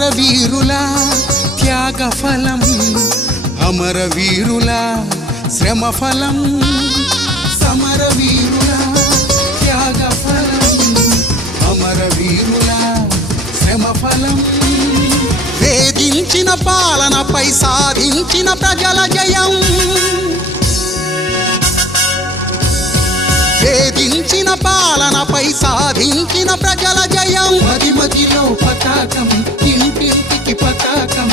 సమరవీరుల త్యాగఫలం, అమరవీరుల శ్రమఫలం, సమరవీరుల త్యాగఫలం, అమరవీరుల శ్రమఫలం. వేధించిన పాలనపై సాధించిన ప్రజల జయం, వేధించిన పాలనపై సాధించిన ప్రజల జయం. మది మదిలో పతాకం, ఇంటింటికి పతాకం,